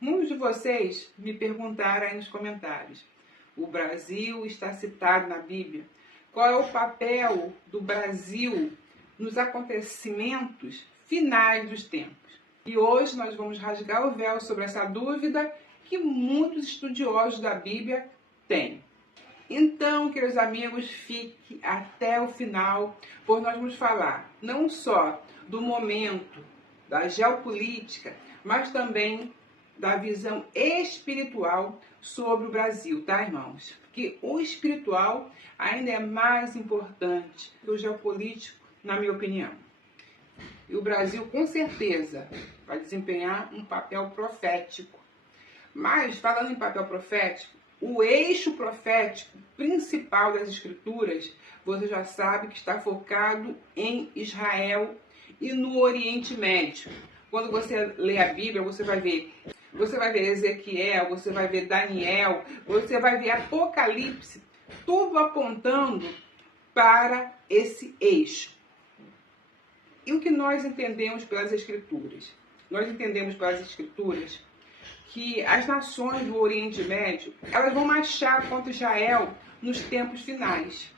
Muitos de vocês me perguntaram aí nos comentários: o Brasil está citado na Bíblia? Qual é o papel do Brasil nos acontecimentos finais dos tempos? E hoje nós vamos rasgar o véu sobre essa dúvida que muitos estudiosos da Bíblia têm. Então, queridos amigos, fique até o final, pois nós vamos falar não só do momento da geopolítica, mas também da visão espiritual sobre o Brasil, tá, irmãos? Porque o espiritual ainda é mais importante que o geopolítico, na minha opinião. E o Brasil, com certeza, vai desempenhar um papel profético. Mas, falando em papel profético, o eixo profético principal das Escrituras, você já sabe que está focado em Israel e no Oriente Médio. Quando você lê a Bíblia, você vai ver Ezequiel, você vai ver Daniel, você vai ver Apocalipse, tudo apontando para esse eixo. E o que nós entendemos pelas Escrituras? Nós entendemos pelas Escrituras que as nações do Oriente Médio, elas vão marchar contra Israel nos tempos finais.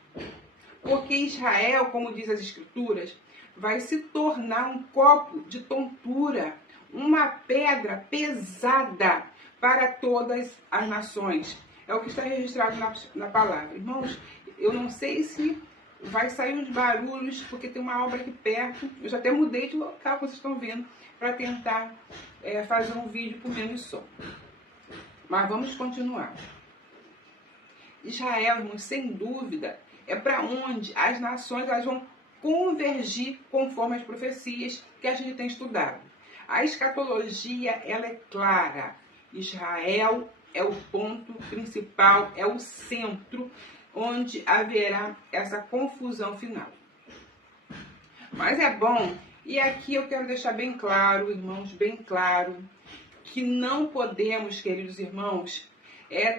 Porque Israel, como diz as Escrituras, vai se tornar um copo de tontura, uma pedra pesada para todas as nações. É o que está registrado na palavra. Irmãos, eu não sei se vai sair uns barulhos, porque tem uma obra aqui perto. Eu já até mudei de local, vocês estão vendo, para tentar fazer um vídeo com menos som. Mas vamos continuar. Israel, irmãos, sem dúvida, é para onde as nações elas vão convergir conforme as profecias que a gente tem estudado. A escatologia, ela é clara. Israel é o ponto principal, é o centro onde haverá essa confusão final. Mas é bom, e aqui eu quero deixar bem claro, irmãos, bem claro, que não podemos, queridos irmãos,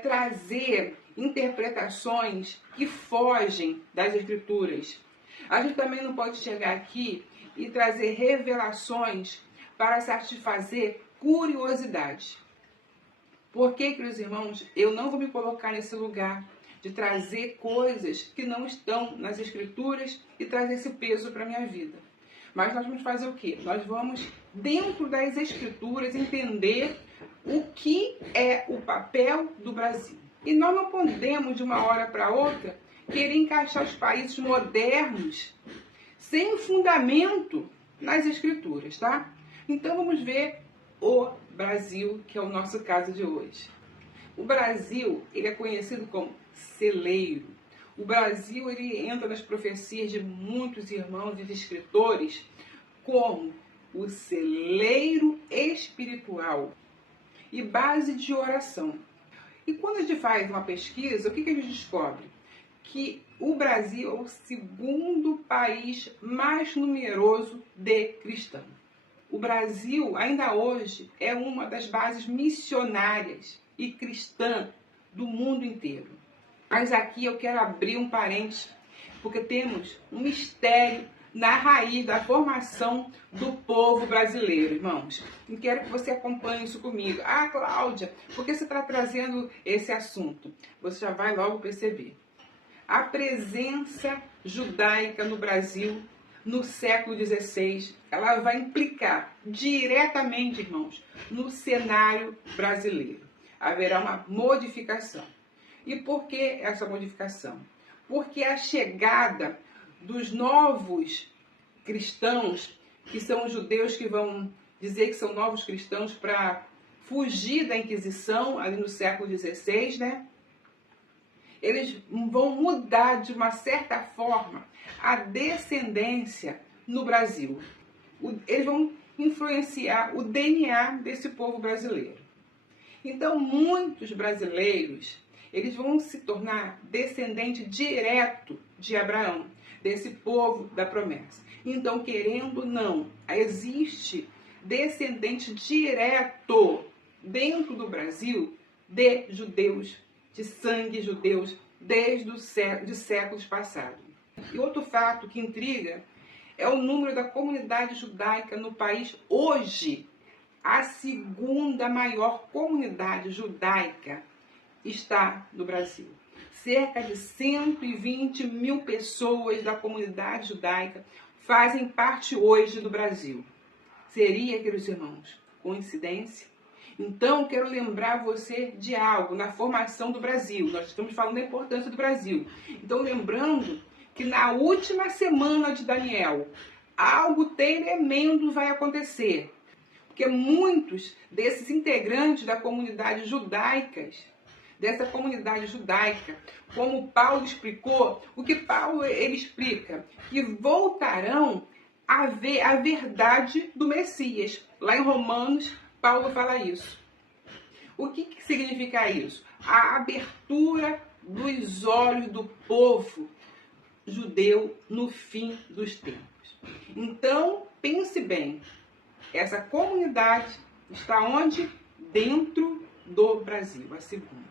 trazer interpretações que fogem das Escrituras. A gente também não pode chegar aqui e trazer revelações para satisfazer curiosidades. Porque, queridos irmãos, eu não vou me colocar nesse lugar de trazer coisas que não estão nas Escrituras e trazer esse peso para a minha vida. Mas nós vamos fazer o quê? Nós vamos, dentro das Escrituras, entender o que é o papel do Brasil. E nós não podemos, de uma hora para outra, querer encaixar os países modernos sem fundamento nas Escrituras, tá? Então vamos ver o Brasil, que é o nosso caso de hoje. O Brasil, ele é conhecido como celeiro. O Brasil, ele entra nas profecias de muitos irmãos e de escritores como o celeiro espiritual e base de oração. E quando a gente faz uma pesquisa, o que a gente descobre? Que o Brasil é o segundo país mais numeroso de cristãos. O Brasil, ainda hoje, é uma das bases missionárias e cristã do mundo inteiro. Mas aqui eu quero abrir um parênteses, porque temos um mistério na raiz da formação do povo brasileiro, irmãos. E quero que você acompanhe isso comigo. Ah, Cláudia, por que você está trazendo esse assunto? Você já vai logo perceber. A presença judaica no Brasil no século XVI, ela vai implicar diretamente, irmãos, no cenário brasileiro. Haverá uma modificação. E por que essa modificação? Porque a chegada dos novos cristãos, que são os judeus que vão dizer que são novos cristãos para fugir da Inquisição, ali no século XVI, né? Eles vão mudar de uma certa forma a descendência no Brasil. Eles vão influenciar o DNA desse povo brasileiro. Então, muitos brasileiros, eles vão se tornar descendente direto de Abraão, desse povo da promessa. Então, querendo ou não, existe descendente direto dentro do Brasil de judeus, de sangue judeus, desde os séculos passados. E outro fato que intriga é o número da comunidade judaica no país hoje. a segunda maior comunidade judaica está no Brasil. Cerca de 120 mil pessoas da comunidade judaica fazem parte hoje do Brasil. Seria, queridos irmãos, coincidência? Então, quero lembrar você de algo na formação do Brasil. Nós estamos falando da importância do Brasil. Então, lembrando que na última semana de Daniel, algo tremendo vai acontecer. Porque muitos desses integrantes da comunidade dessa comunidade judaica, como Paulo explicou, o que Paulo ele explica? Que voltarão a ver a verdade do Messias. Lá em Romanos, Paulo fala isso. O que significa isso? A abertura dos olhos do povo judeu no fim dos tempos. Então, pense bem, essa comunidade está onde? Dentro do Brasil, a segunda.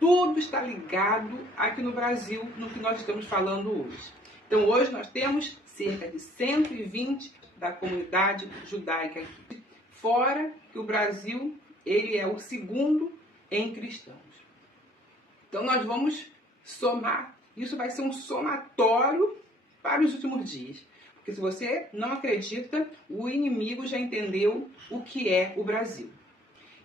Tudo está ligado aqui no Brasil, no que nós estamos falando hoje. Então, hoje nós temos cerca de 120 da comunidade judaica aqui. Fora que o Brasil, ele é o segundo em cristãos. Então, nós vamos somar. Isso vai ser um somatório para os últimos dias. Porque se você não acredita, o inimigo já entendeu o que é o Brasil.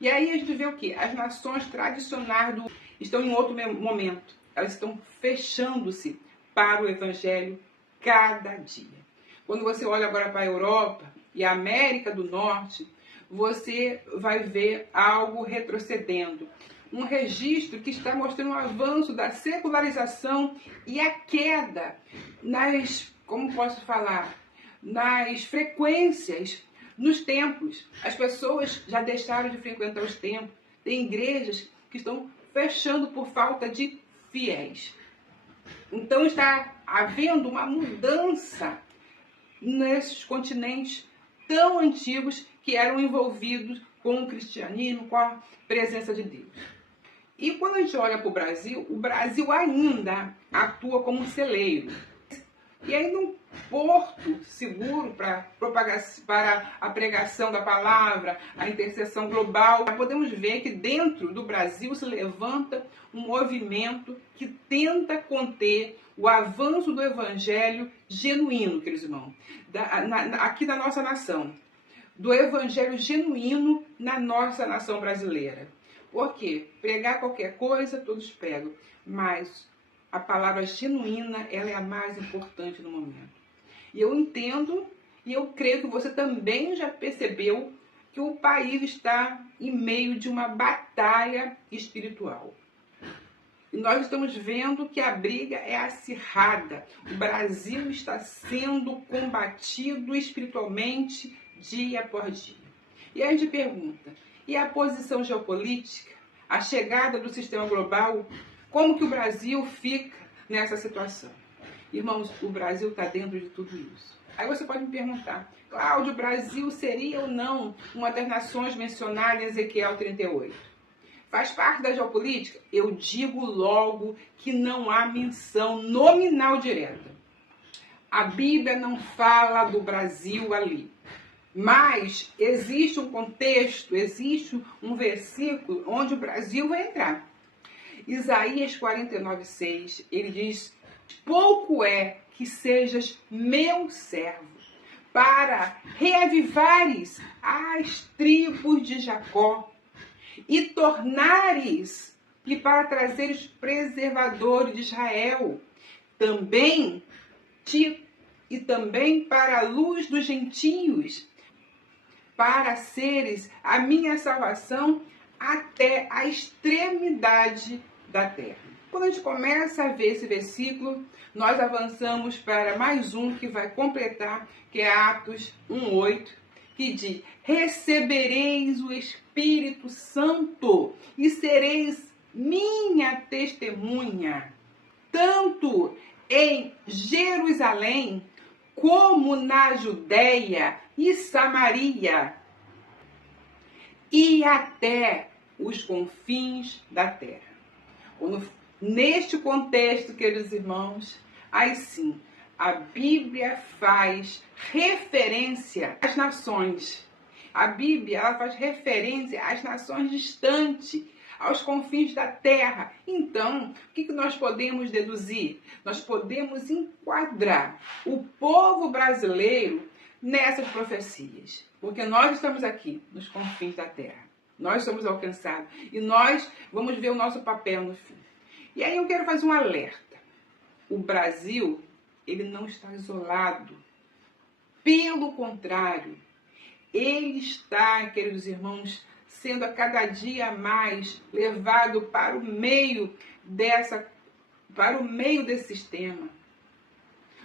E aí a gente vê o quê? As nações tradicionais estão em outro momento. Elas estão fechando-se para o Evangelho cada dia. Quando você olha agora para a Europa e a América do Norte, você vai ver algo retrocedendo. Um registro que está mostrando um avanço da secularização e a queda nas frequências, nos templos. As pessoas já deixaram de frequentar os templos. Tem igrejas que estão fechando por falta de fiéis. Então está havendo uma mudança nesses continentes tão antigos que eram envolvidos com o cristianismo, com a presença de Deus. E quando a gente olha para o Brasil ainda atua como um celeiro. E aí num porto seguro para a pregação da palavra, a intercessão global, podemos ver que dentro do Brasil se levanta um movimento que tenta conter o avanço do evangelho genuíno, queridos irmãos, aqui da nossa nação. Do evangelho genuíno na nossa nação brasileira. Por quê? Pregar qualquer coisa, todos pregam. Mas a palavra genuína, ela é a mais importante no momento. E eu entendo, e eu creio que você também já percebeu que o país está em meio de uma batalha espiritual. E nós estamos vendo que a briga é acirrada. O Brasil está sendo combatido espiritualmente dia após dia. E aí a gente pergunta, e a posição geopolítica, a chegada do sistema global, como que o Brasil fica nessa situação? Irmãos, o Brasil está dentro de tudo isso. Aí você pode me perguntar, Cláudio, o Brasil seria ou não uma das nações mencionadas em Ezequiel 38? Faz parte da geopolítica? Eu digo logo que não há menção nominal direta. A Bíblia não fala do Brasil ali. Mas existe um contexto, existe um versículo onde o Brasil vai entrar. Isaías 49:6, ele diz, pouco é que sejas meu servo, para reavivares as tribos de Jacó, e tornares, e para trazeres preservadores de Israel, também para a luz dos gentios, para seres a minha salvação até a extremidade da terra. Quando a gente começa a ver esse versículo, nós avançamos para mais um que vai completar, que é Atos 1:8, que diz, recebereis o Espírito Santo e sereis minha testemunha, tanto em Jerusalém, como na Judéia e Samaria, e até os confins da terra. Neste contexto, queridos irmãos, aí sim, a Bíblia faz referência às nações. A Bíblia, ela faz referência às nações distantes, aos confins da terra. Então, o que nós podemos deduzir? Nós podemos enquadrar o povo brasileiro nessas profecias, porque nós estamos aqui, nos confins da terra. Nós somos alcançados e nós vamos ver o nosso papel no fim. E aí eu quero fazer um alerta. O Brasil, ele não está isolado. Pelo contrário, ele está, queridos irmãos, sendo a cada dia mais levado para o meio desse sistema.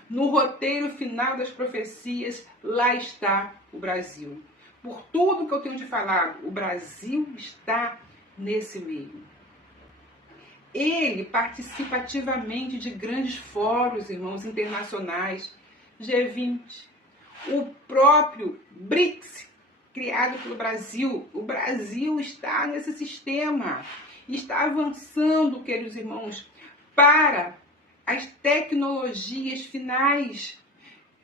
No roteiro final das profecias, lá está o Brasil. Por tudo que eu tenho de falar, o Brasil está nesse meio. Ele participa ativamente de grandes fóruns, irmãos, internacionais, G20, o próprio BRICS, criado pelo Brasil. O Brasil está nesse sistema, está avançando, queridos irmãos, para as tecnologias finais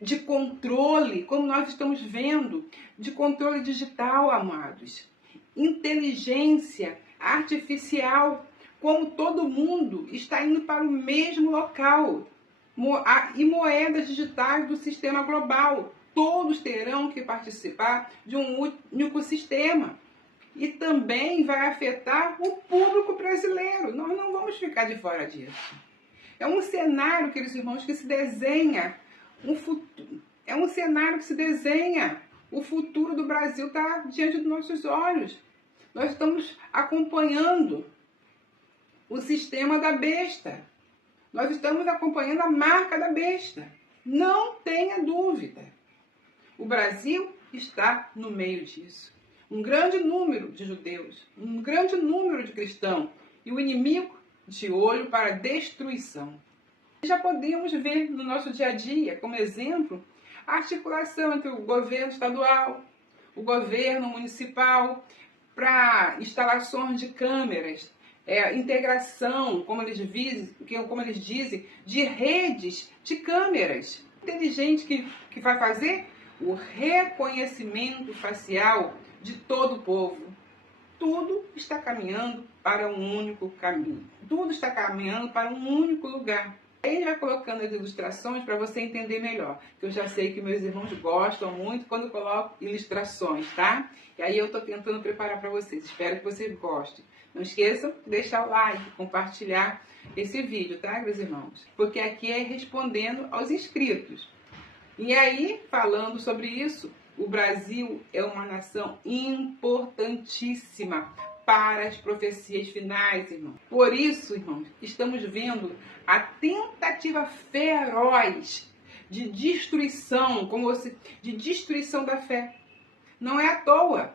de controle, como nós estamos vendo, de controle digital, amados. Inteligência artificial, como todo mundo está indo para o mesmo local. E moedas digitais do sistema global. Todos terão que participar de um único sistema. E também vai afetar o público brasileiro. Nós não vamos ficar de fora disso. É um cenário, queridos irmãos, que se desenha um futuro. É um cenário que se desenha. O futuro do Brasil está diante dos nossos olhos. Nós estamos acompanhando o sistema da besta. Nós estamos acompanhando a marca da besta. Não tenha dúvida. O Brasil está no meio disso. Um grande número de judeus, um grande número de cristãos e o inimigo de olho para destruição. Já podemos ver no nosso dia a dia, como exemplo, a articulação entre o governo estadual, o governo municipal, para instalações de câmeras, integração, como eles dizem, de redes de câmeras. Inteligente que vai fazer o reconhecimento facial de todo o povo. Tudo está caminhando para um único caminho. Tudo está caminhando para um único lugar. Aí já colocando as ilustrações para você entender melhor. Que eu já sei que meus irmãos gostam muito quando eu coloco ilustrações, tá? E aí eu estou tentando preparar para vocês. Espero que vocês gostem. Não esqueçam de deixar o like, compartilhar esse vídeo, tá, meus irmãos? Porque aqui é respondendo aos inscritos. E aí, falando sobre isso, o Brasil é uma nação importantíssima para as profecias finais, irmãos. Por isso, irmãos, estamos vendo a tentativa feroz de destruição, de destruição da fé. Não é à toa.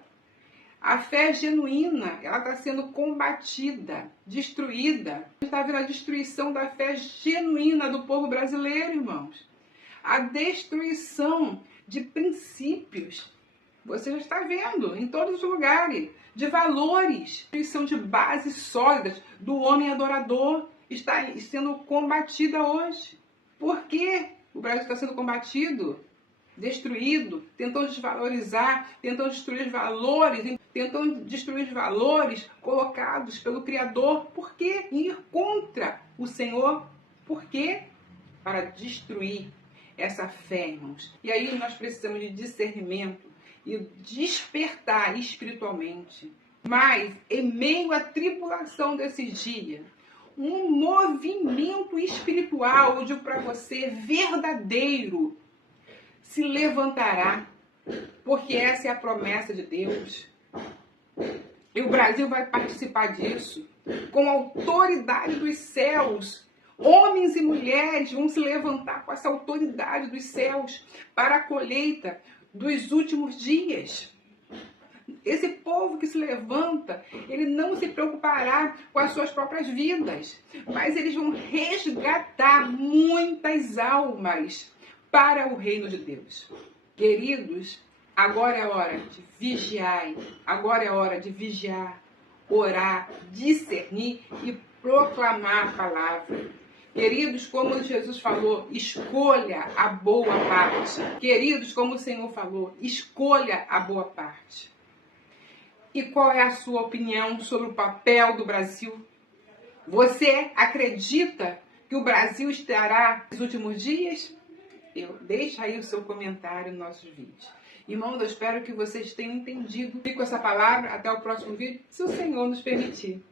A fé genuína, ela está sendo combatida, destruída. Está vendo a destruição da fé genuína do povo brasileiro, irmãos. A destruição de princípios. Você já está vendo em todos os lugares. De valores. Destruição de bases sólidas do homem adorador está sendo combatida hoje. Por que o Brasil está sendo combatido? Destruído, tentam desvalorizar, tentam destruir os valores colocados pelo Criador. Por que ir contra o Senhor? Por quê? Para destruir essa fé, irmãos. E aí nós precisamos de discernimento e despertar espiritualmente. Mas, em meio à tribulação desses dias, um movimento espiritual, eu digo para você, verdadeiro, se levantará, porque essa é a promessa de Deus. E o Brasil vai participar disso, com a autoridade dos céus. Homens e mulheres vão se levantar com essa autoridade dos céus para a colheita dos últimos dias. Esse povo que se levanta, ele não se preocupará com as suas próprias vidas, mas eles vão resgatar muitas almas para o reino de Deus. Queridos, agora é hora de vigiar, agora é hora de vigiar, orar, discernir e proclamar a palavra. Queridos, como Jesus falou, escolha a boa parte. Queridos, como o Senhor falou, escolha a boa parte. E qual é a sua opinião sobre o papel do Brasil? Você acredita que o Brasil estará nos últimos dias? Deixa aí o seu comentário nos nossos vídeos. Irmãos, eu espero que vocês tenham entendido. Fico com essa palavra. Até o próximo vídeo, se o Senhor nos permitir.